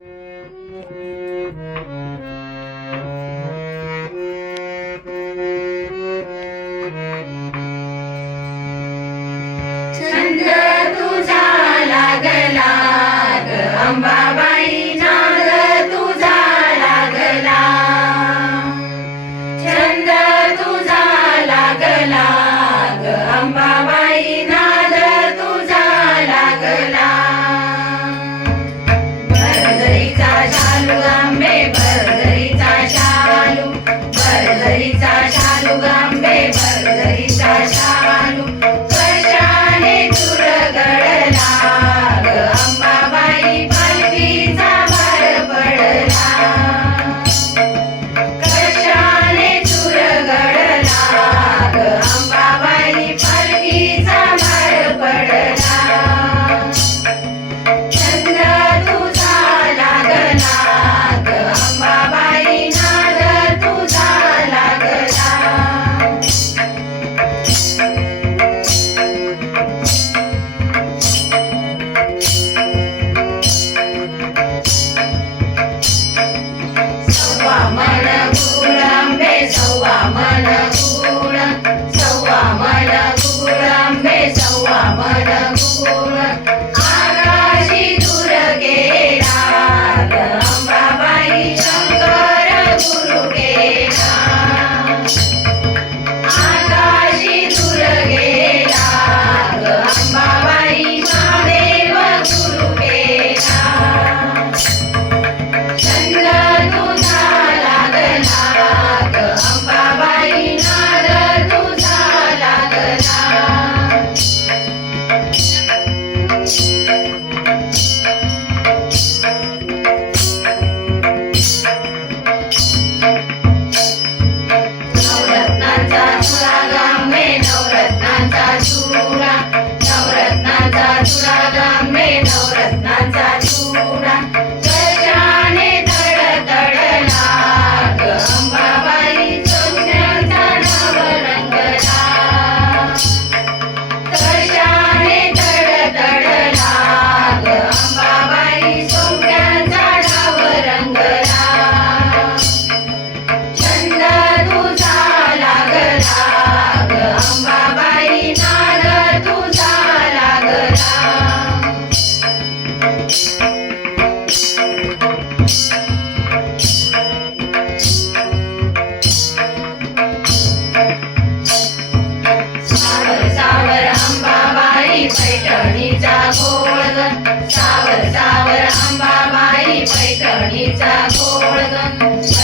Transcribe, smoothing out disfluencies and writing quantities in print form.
छंद तुझा लागला ग अंबाबाई, नाद तुझा लागला. छंद तुझा लागला ग अंबाबाई, नाद तुझा लागला. भरजरीचा शालू आंबे, भरजरीचा शालू, भरजरीचा शालू आंबे, भरजरीचा शालू. कशाने चुरगळला ग अंबाबाई, पालखीचा भार पडला. कशाने चुरगळला ग अंबाबाई, पालखीचा भार पडला. छंद तुझा लागला ग अंबाबाई, नाद तुझा लागला. सव्वा मन गुळ आंबे, सव्वा मन गुळ, सव्वा मन गुळ आंबे, सव्वा मन गुळ. आकाशी दूर गेला ग अंबाबाई, शंकर गुरु गेला. आकाशी दूर गेला ग अंबाबाई, महादेव गुरु गेला. छंद तुझा लागला ग अंबाबाई, नाद तुझा लागला. नवरत्नांचा चुरा गांबे, नवरत्नांचा चुरा, नवरत्नांचा चुरा गांबे, नवरत्नांचा चुरा. कशाने तडतडला ग अंबाबाई, सोन्याचा नव रंगला. कशाने तडतडला ग अंबाबाई, सोन्याचा नव रंगला. छंद तुझा लागला ग अंबाबाई, नाद तुझा लागला. सावर सावर अंबाबाई, पैठणीचा गोळ ग. सावर सावर अंबाबाई, पैठणीचा गोळ ग.